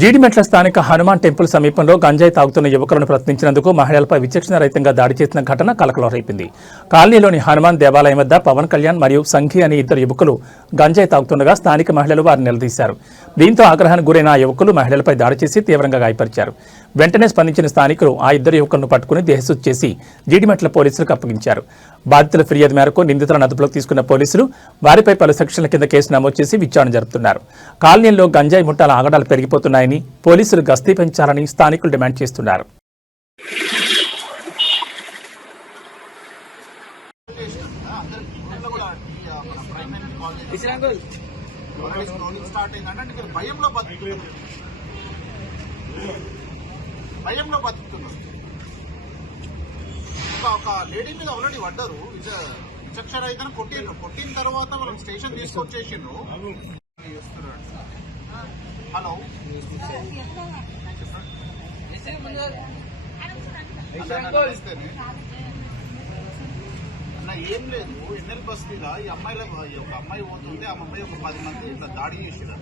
జీడిమెట్ల స్థానిక హనుమాన్ టెంపుల్ సమీపంలో గంజాయి తాగుతున్న యువకులను ప్రశ్నించినందుకు మహిళలపై విచక్షణరహితంగా దాడి చేసిన ఘటన కలకలం రేపింది. కాలనీలోని హనుమాన్ దేవాలయం వద్ద పవన్ కళ్యాణ్ మరియు సంఘి అనే ఇద్దరు యువకులు గంజాయి తాగుతుండగా స్థానిక మహిళలు వారిని నిలదీశారు. దీంతో ఆగ్రహానికి గురైన ఆ యువకులు మహిళలపై దాడి చేసి తీవ్రంగా గాయపరిచారు. వెంటనే స్పందించిన స్థానికులు ఆ ఇద్దరు యువకులను పట్టుకుని దేహశుద్ధి చేసి జీడిమెట్ల పోలీసులకు అప్పగించారు. బాధితుల ఫిర్యాదు మేరకు నిందితులను అదుపులోకి తీసుకున్న పోలీసులు వారిపై పలు సెక్షన్ల కింద కేసు నమోదు చేసి విచారణ జరుపుతున్నారు. కాలనీల్లో గంజాయి ముఠాల ఆగడాలు పెరిగిపోతున్నాయని, పోలీసులు గస్తీ పెంచాలని స్థానికులు డిమాండ్ చేస్తున్నారు. భయంలో బతుకుతున్నారు. ఒక లేడీ మీద ఆల్రెడీ పడ్డారు. విచక్షణ అయితే కొట్టిన తర్వాత మనం స్టేషన్ తీసుకొచ్చేసిండ్రు. హలో, అన్న ఏం లేదు, ఎన్ఎల్ బస్తీగా ఈ ఒక అమ్మాయి పోతుంటే ఆ అమ్మాయి ఒక 10 మంది ఇట్లా దాడి చేసిరు.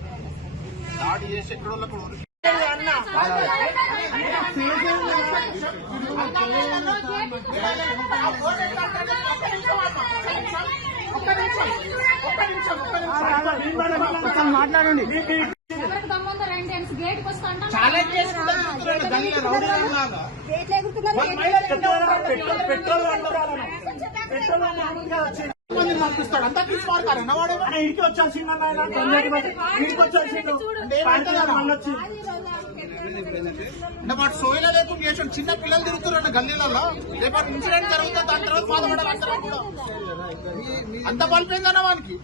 దాడి చేసి ఎక్కడోళ్ళక్కడ ఉరికి మాట్లాడండి. పంపిస్తాడు అంతా తీసుకున్నాడు. ఇంటికి వచ్చాల్సింది అంటే వాడు సోయిలా లేకుండా చేసాడు. చిన్న పిల్లలు తిరుగుతున్నారు గల్లీలలో. రేపు ఇన్సిడెంట్ జరుగుతుంది, దాని తర్వాత బాధపడాలి. అంత బలిపోయిందన్న వానికి.